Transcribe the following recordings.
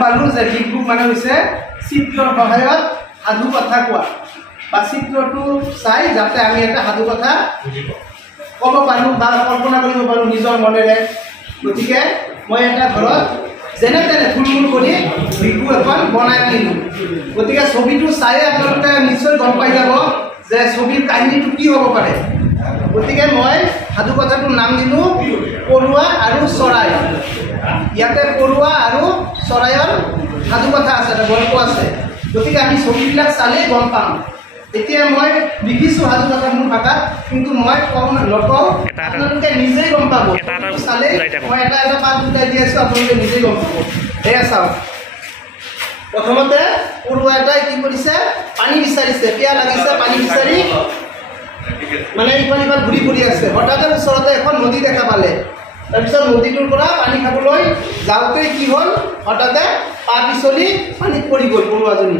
পালো যে লিখবুক মানে হৈছে চিত্ৰৰ সহায়ত সাধু কথা কোৱা বা চিত্ৰটো চাই যাতে আমি এটা সাধু কথা ক'ব পাৰোঁ বা কল্পনা কৰিব পাৰোঁ নিজৰ মনেৰে। গতিকে মই এটা ঘৰত যেনে তেনে থুলমূল কৰি লিখবুক এখন বনাই আনিলোঁ। গতিকে ছবিটো চাই আপোনালোকে নিশ্চয় গম পাই যাব যে ছবিৰ কাহিনীটো কি হ'ব পাৰে। গতিকে মই সাধু কথাটোৰ নাম দিলোঁ পৰুৱা আৰু চৰাই। ইয়াতে পৰুৱা আৰু চৰাইৰ সাধু কথা আছে, এটা গল্প আছে। গতিকে আমি ছবিবিলাক চালেই গম পাম। এতিয়া মই লিখিছোঁ সাধু কথা মোৰ ভাষাত, কিন্তু মই নকওঁ, আপোনালোকে নিজেই গম পাব। চালেই মই এটা এটা পাঠ উঠাই দি আছোঁ, আপোনালোকে নিজেই গম পাব। এয়া চাওক, প্ৰথমতে পৰুৱা এটাই কি কৰিছে, পানী বিচাৰিছে, পিয়াহ লাগিছে, পানী বিচাৰি মানে ইফাল সিফাল ঘূৰি ফুৰি আছে। হঠাতে ওচৰতে এখন নদী দেখা পালে। তাৰপিছত নদীটোৰ পৰা পানী খাবলৈ যাওঁতে কি হ'ল, হঠাতে পা পিছলি পানীত পৰি গ'ল পৰুৱাজনী।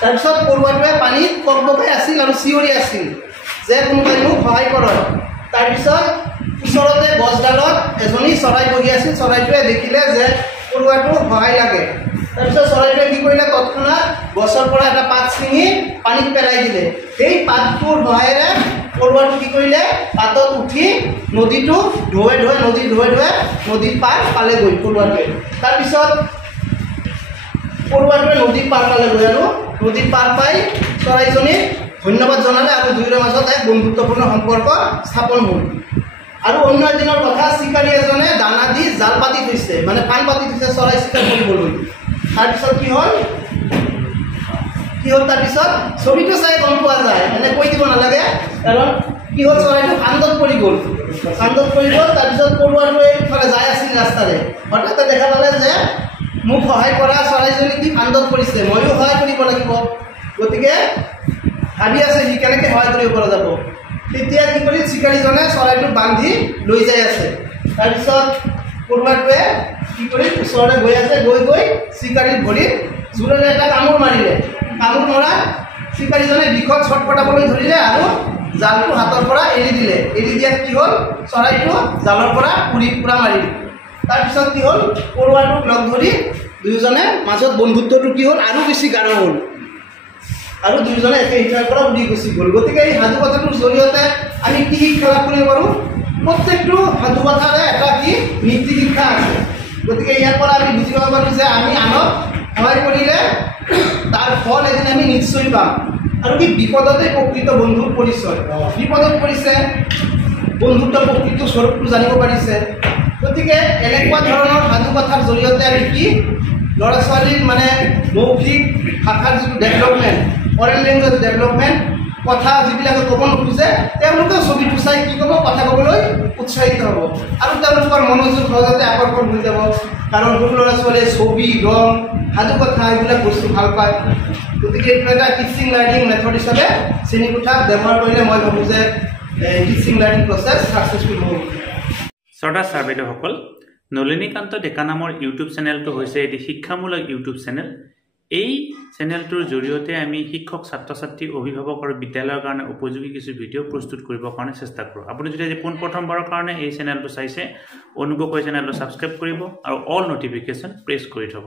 তাৰপিছত পৰুৱাটোৱে পানীত ককবকাই আছিল আৰু চিঞৰি আছিল যে কোনোবাই মোক সহায় কৰক। তাৰপিছত ওচৰতে গছডালত এজনী চৰাই বহি আছিল। চৰাইটোৱে দেখিলে যে পৰুৱাটো সহায় লাগে। তাৰপিছত চৰাইটোৱে কি কৰিলে, তৎক্ষণাত গছৰ পৰা এটা পাত ছিঙি পানীত পেলাই দিলে। সেই পাতটোৰ সহায়েৰে পৰুৱাটো কি কৰিলে, পাতত উঠি নদীটো ঢৌৱে ঢৌৱে নদীৰ পাৰ পালেগৈ পৰুৱাটোৱে। তাৰপিছত পৰুৱাটোৱে নদীৰ পাৰ পালেগৈ আৰু নদীৰ পাৰ পাই চৰাইজনীক ধন্যবাদ জনালে আৰু দুয়োৰে মাজত এক বন্ধুত্বপূৰ্ণ সম্পৰ্ক স্থাপন হ'ল। আৰু অন্য এদিনৰ কথা, চিকাৰী এজনে দানা দি জাল পাতি থৈছে, মানে পান পাতি থৈছে চৰাই চিকাৰ কৰিবলৈ। তাৰপিছত কি হ'ল তাৰপিছত ছবিটো চাই গম পোৱা যায়, মানে কৈ দিব নালাগে। কাৰণ কি হ'ল, চৰাইটো কান্দত পৰি গ'ল। তাৰপিছত পৰুৱাটোৱে ইফালে যাই আছিল ৰাস্তাৰে। হঠাতে দেখা পালে যে মোক সহায় কৰা চৰাইজনী কি কান্দত পৰিছে, ময়ো সহায় কৰিব লাগিব। গতিকে ভাবি আছে সি কেনেকৈ সহায় কৰিব পৰা যাব। তেতিয়া কি কৰিল, চিকাৰীজনে চৰাইটো বান্ধি লৈ যাই আছে। তাৰপিছত পৰুৱাটোৱে কি কৰিল, ওচৰলৈ গৈ আছে, গৈ চিকাৰীৰ ভৰিত জোৰেৰে এটা কামোৰ মাৰিলে। কামোৰ মৰাত চিকাৰীজনে বিষত ছটপটাবলৈ ধৰিলে আৰু জালটো হাতৰ পৰা এৰি দিলে। এৰি দিয়াত কি হ'ল, চৰাইটো জালৰ পৰা পুৰা মাৰিল। তাৰপিছত কি হ'ল, পৰুৱাটোক লগ ধৰি দুয়োজনে মাজত বন্ধুত্বটো কি হ'ল, আৰু বেছি গাঢ় হ'ল আৰু দুয়োজনে একে শিক্ষাৰ পৰা উৰি গুচি গ'ল। গতিকে এই সাধু কথাটোৰ জৰিয়তে আমি কি শিক্ষা লাভ কৰিব পাৰোঁ, প্ৰত্যেকটো সাধু কথাৰে এটা কি নীতি শিক্ষা আছে। গতিকে ইয়াৰ পৰা আমি বুজি পাব পাৰোঁ যে আমি আনক সহায় কৰিলে তাৰ ফল এদিন আমি নিশ্চয় পাম। আৰু কি বিপদতে প্ৰকৃত বন্ধুৰ পৰিচয়। বিপদত পৰিছে, বন্ধুত্ব প্ৰকৃত স্বৰূপটো জানিব পাৰিছে। গতিকে এনেকুৱা ধৰণৰ সাধু কথাৰ জৰিয়তে আমি কি ল'ৰা ছোৱালীৰ মানে মৌখিক ভাষাৰ যিটো ডেভেলপমেণ্ট, ফৰেন লেংগুৱেজ ডেভেলপমেণ্ট, কথা যিবিলাকে ক'ব নোখোজে তেওঁলোকেও ছবিটো চাই কি ক'ব, কথা ক'বলৈ উৎসাহিত হ'ব আৰু তেওঁলোকৰ মনোযোগ সহজতে আকৰ্ষণ হৈ যাব। কাৰণ সৰু ল'ৰা ছোৱালীয়ে ছবি, ৰং, সাধু কথা এইবিলাক বস্তু ভাল পায়। গতিকে এইটো এটা টিচিং লাৰ্নিং মেথড হিচাপে শ্ৰেণীকোঠাত ব্যৱহাৰ কৰিলে মই ভাবোঁ যে টিচিং লাৰ্নিং প্ৰচেছ ছাকচেছফুল হ'ব। শ্ৰদ্ধা ছাৰ বাইদেউসকল, নলিনীকান্ত ডেকা নামৰ ইউটিউব চেনেলটো হৈছে এটি শিক্ষামূলক ইউটিউব চেনেল। এই চেনেলটোৰ জৰিয়তে আমি শিক্ষক, ছাত্ৰ ছাত্ৰী, অভিভাৱক আৰু বিদ্যালয়ৰ কাৰণে উপযোগী কিছু ভিডিঅ' প্ৰস্তুত কৰিবৰ কাৰণে চেষ্টা কৰোঁ। আপুনি যদি আজি পোনপ্ৰথমবাৰৰ কাৰণে এই চেনেলটো চাইছে, অনুগ্ৰহ কৰি চেনেলটো ছাবস্ক্ৰাইব কৰিব আৰু অল নটিফিকেশ্যন প্ৰেছ কৰি থ'ব।